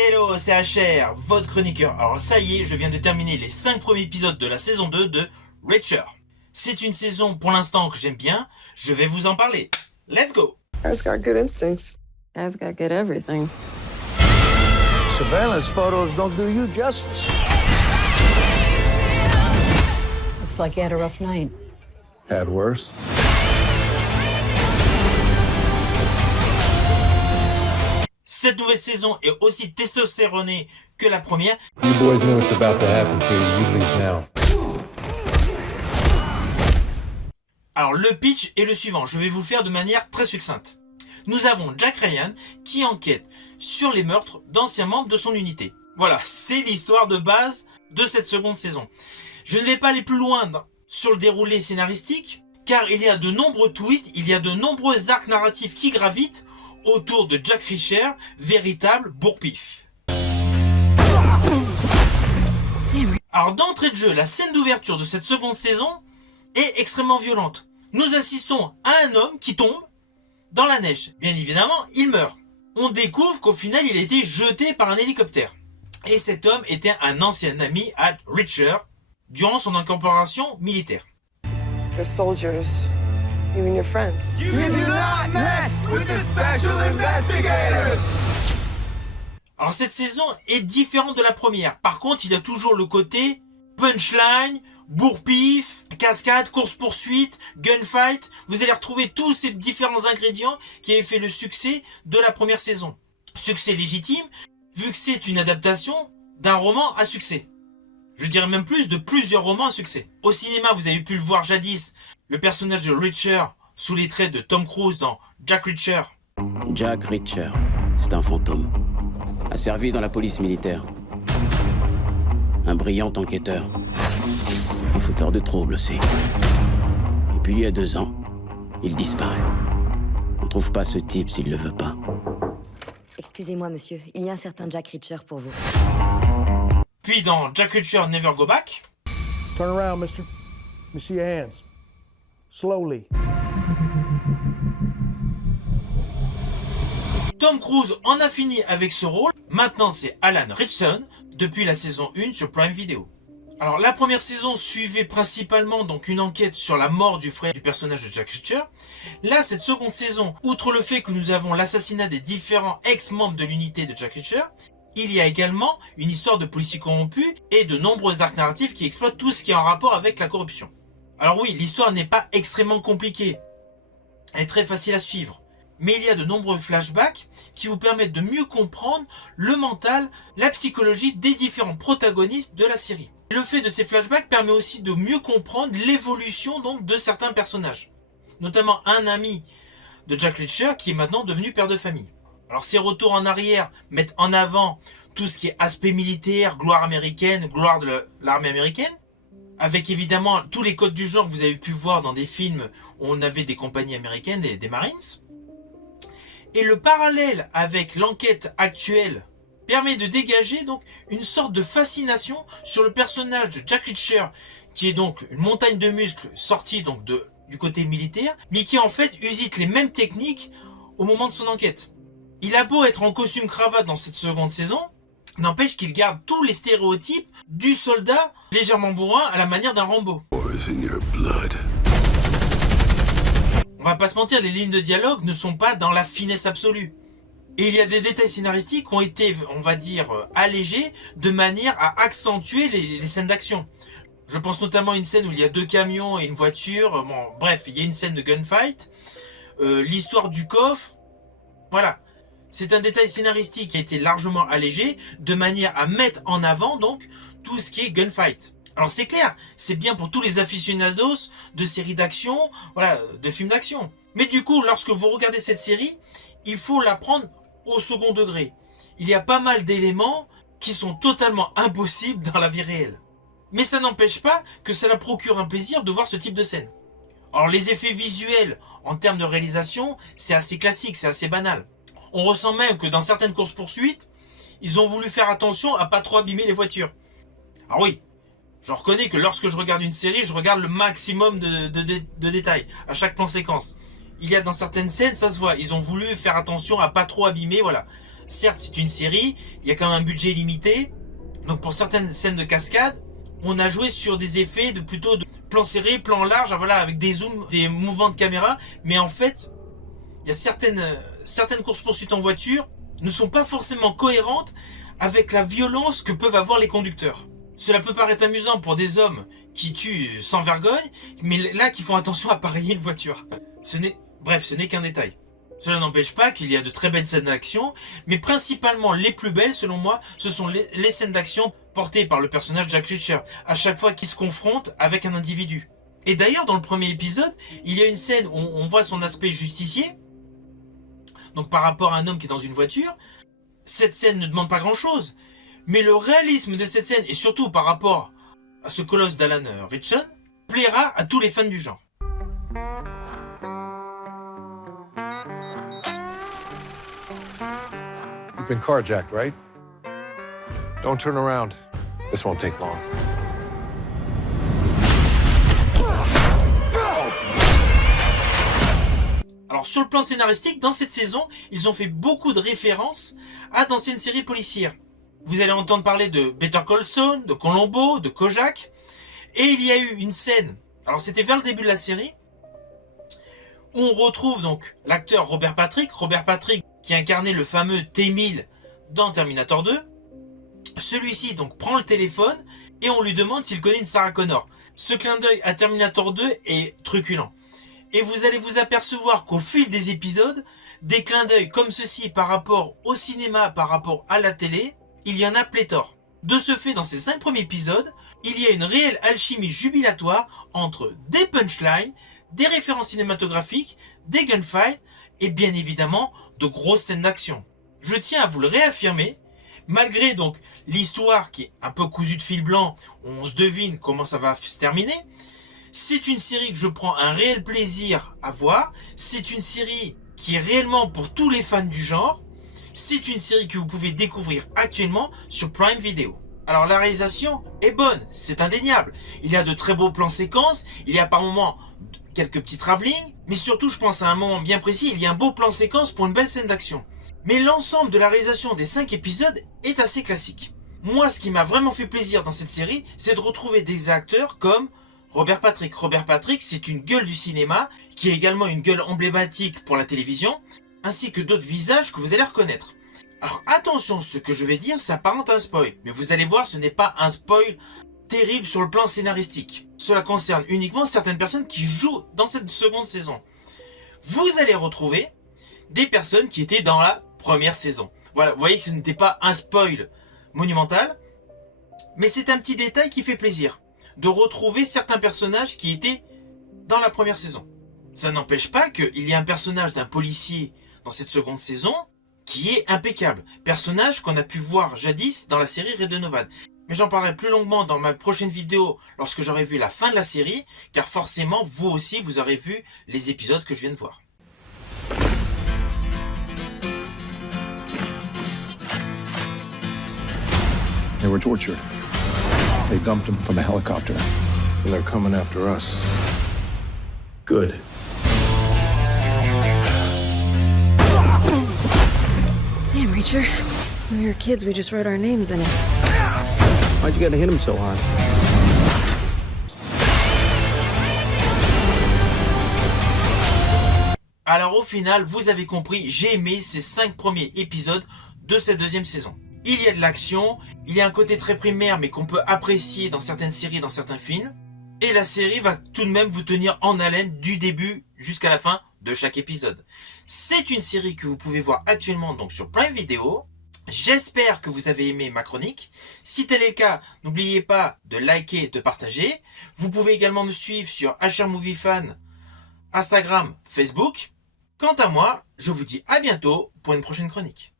Hello, c'est HR, votre chroniqueur. Alors ça y est, je viens de terminer les 5 premiers épisodes de la saison 2 de Reacher. C'est une saison pour l'instant que j'aime bien, je vais vous en parler. Let's go! Guy's got good instincts. Guy's got good everything. Surveillance photos don't do you justice. Looks like you had a rough night. Had worse. Cette nouvelle saison est aussi testostéronée que la première. You boys know what's about to happen to you. You leave now. Alors le pitch est le suivant, je vais vous le faire de manière très succincte. Nous avons Jack Ryan qui enquête sur les meurtres d'anciens membres de son unité. Voilà, c'est l'histoire de base de cette seconde saison. Je ne vais pas aller plus loin sur le déroulé scénaristique, car il y a de nombreux twists, il y a de nombreux arcs narratifs qui gravitent autour de Jack Reacher, véritable bourre-pif. Alors d'entrée de jeu, la scène d'ouverture de cette seconde saison est extrêmement violente. Nous assistons à un homme qui tombe dans la neige. Bien évidemment, il meurt. On découvre qu'au final, il a été jeté par un hélicoptère. Et cet homme était un ancien ami à Reacher durant son incorporation militaire. Your soldiers, you and your friends. You do not mess with the special investigators! Alors cette saison est différente de la première. Par contre, il y a toujours le côté punchline, bourre-pif, cascade, course-poursuite, gunfight. Vous allez retrouver tous ces différents ingrédients qui avaient fait le succès de la première saison. Succès légitime, vu que c'est une adaptation d'un roman à succès. Je dirais même plus de plusieurs romans à succès. Au cinéma, vous avez pu le voir jadis, le personnage de Reacher sous les traits de Tom Cruise dans Jack Reacher. Jack Reacher, c'est un fantôme. A servi dans la police militaire. Un brillant enquêteur. Un fauteur de troubles aussi. Et puis il y a 2 ans, il disparaît. On ne trouve pas ce type s'il le veut pas. Excusez-moi, monsieur, il y a un certain Jack Reacher pour vous. Puis dans Jack Reacher Never Go Back, Turn around, mister. Let me see your hands. Slowly. Tom Cruise en a fini avec ce rôle. Maintenant, c'est Alan Ritchson depuis la saison 1 sur Prime Video. Alors, la première saison suivait principalement donc une enquête sur la mort du frère du personnage de Jack Reacher. Là, cette seconde saison, outre le fait que nous avons l'assassinat des différents ex-membres de l'unité de Jack Reacher, il y a également une histoire de policiers corrompus et de nombreux arcs narratifs qui exploitent tout ce qui est en rapport avec la corruption. Alors oui, l'histoire n'est pas extrêmement compliquée. Elle est très facile à suivre. Mais il y a de nombreux flashbacks qui vous permettent de mieux comprendre le mental, la psychologie des différents protagonistes de la série. Le fait de ces flashbacks permet aussi de mieux comprendre l'évolution donc de certains personnages. Notamment un ami de Jack Reacher qui est maintenant devenu père de famille. Alors ces retours en arrière mettent en avant tout ce qui est aspect militaire, gloire américaine, gloire de l'armée américaine. Avec évidemment tous les codes du genre que vous avez pu voir dans des films où on avait des compagnies américaines et des Marines. Et le parallèle avec l'enquête actuelle permet de dégager donc une sorte de fascination sur le personnage de Jack Reacher, qui est donc une montagne de muscles sortie donc du côté militaire, mais qui en fait usite les mêmes techniques au moment de son enquête. Il a beau être en costume cravate dans cette seconde saison, n'empêche qu'il garde tous les stéréotypes du soldat légèrement bourrin à la manière d'un Rambo. On va pas se mentir, les lignes de dialogue ne sont pas dans la finesse absolue. Et il y a des détails scénaristiques qui ont été, on va dire, allégés de manière à accentuer les scènes d'action. Je pense notamment à une scène où il y a 2 camions et une voiture. Bon, bref, il y a une scène de gunfight. L'histoire du coffre. Voilà. C'est un détail scénaristique qui a été largement allégé de manière à mettre en avant donc tout ce qui est gunfight. Alors c'est clair, c'est bien pour tous les aficionados de séries d'action, voilà, de films d'action. Mais du coup, lorsque vous regardez cette série, il faut la prendre au second degré. Il y a pas mal d'éléments qui sont totalement impossibles dans la vie réelle. Mais ça n'empêche pas que ça la procure un plaisir de voir ce type de scène. Alors les effets visuels, en termes de réalisation, c'est assez classique, c'est assez banal. On ressent même que dans certaines courses-poursuites, ils ont voulu faire attention à pas trop abîmer les voitures. Alors oui, je reconnais que lorsque je regarde une série, je regarde le maximum de détails à chaque plan séquence. Il y a dans certaines scènes, ça se voit, ils ont voulu faire attention à pas trop abîmer, voilà. Certes, c'est une série, il y a quand même un budget limité. Donc pour certaines scènes de cascade, on a joué sur des effets de plutôt de plan serré, plan large, voilà, avec des zooms, des mouvements de caméra. Mais en fait, il y a certaines courses-poursuites en voiture ne sont pas forcément cohérentes avec la violence que peuvent avoir les conducteurs. Cela peut paraître amusant pour des hommes qui tuent sans vergogne, mais là qui font attention à pareiller une voiture. Ce n'est qu'un détail. Cela n'empêche pas qu'il y a de très belles scènes d'action, mais principalement les plus belles, selon moi, ce sont les scènes d'action portées par le personnage Jack Reacher, à chaque fois qu'il se confronte avec un individu. Et d'ailleurs, dans le premier épisode, il y a une scène où on voit son aspect justicier, donc par rapport à un homme qui est dans une voiture. Cette scène ne demande pas grand-chose, mais le réalisme de cette scène, et surtout par rapport à ce colosse d'Alan Ritchson, plaira à tous les fans du genre. You've been carjacked, right? Don't turn around. This won't take long. Alors sur le plan scénaristique, dans cette saison, ils ont fait beaucoup de références à d'anciennes séries policières. Vous allez entendre parler de Better Call Saul, de Columbo, de Kojak. Et il y a eu une scène, alors c'était vers le début de la série, où on retrouve donc l'acteur Robert Patrick qui incarnait le fameux T-1000 dans Terminator 2. Celui-ci donc prend le téléphone et on lui demande s'il connaît une Sarah Connor. Ce clin d'œil à Terminator 2 est truculent. Et vous allez vous apercevoir qu'au fil des épisodes, des clins d'œil comme ceci par rapport au cinéma, par rapport à la télé, il y en a pléthore. De ce fait, dans ces 5 premiers épisodes, il y a une réelle alchimie jubilatoire entre des punchlines, des références cinématographiques, des gunfights et bien évidemment de grosses scènes d'action. Je tiens à vous le réaffirmer, malgré donc l'histoire qui est un peu cousue de fil blanc, on se devine comment ça va se terminer. C'est une série que je prends un réel plaisir à voir. C'est une série qui est réellement pour tous les fans du genre. C'est une série que vous pouvez découvrir actuellement sur Prime Video. Alors la réalisation est bonne, c'est indéniable. Il y a de très beaux plans séquences, il y a par moments quelques petits travelling, mais surtout je pense à un moment bien précis, il y a un beau plan séquence pour une belle scène d'action. Mais l'ensemble de la réalisation des 5 épisodes est assez classique. Moi, ce qui m'a vraiment fait plaisir dans cette série, c'est de retrouver des acteurs comme Robert Patrick. Robert Patrick, c'est une gueule du cinéma, qui est également une gueule emblématique pour la télévision, ainsi que d'autres visages que vous allez reconnaître. Alors attention, ce que je vais dire s'apparente à un spoil, mais vous allez voir, ce n'est pas un spoil terrible sur le plan scénaristique. Cela concerne uniquement certaines personnes qui jouent dans cette seconde saison. Vous allez retrouver des personnes qui étaient dans la première saison. Voilà, vous voyez que ce n'était pas un spoil monumental, mais c'est un petit détail qui fait plaisir, de retrouver certains personnages qui étaient dans la première saison. Ça n'empêche pas qu'il y ait un personnage d'un policier dans cette seconde saison qui est impeccable. Personnage qu'on a pu voir jadis dans la série Ray Donovan. Mais j'en parlerai plus longuement dans ma prochaine vidéo lorsque j'aurai vu la fin de la série, car forcément, vous aussi, vous aurez vu les épisodes que je viens de voir. They were tortured. They dumped them from a helicopter. And they're coming after us. Good. Damn, Reacher. When we were kids, we just wrote our names in it. Why'd you gotta hit him so hard? Alors au final, vous avez compris, j'ai aimé ces 5 premiers épisodes de cette deuxième saison. Il y a de l'action, il y a un côté très primaire mais qu'on peut apprécier dans certaines séries, dans certains films. Et la série va tout de même vous tenir en haleine du début jusqu'à la fin de chaque épisode. C'est une série que vous pouvez voir actuellement donc sur Prime Video. J'espère que vous avez aimé ma chronique. Si tel est le cas, n'oubliez pas de liker et de partager. Vous pouvez également me suivre sur HR Movie Fan, Instagram, Facebook. Quant à moi, je vous dis à bientôt pour une prochaine chronique.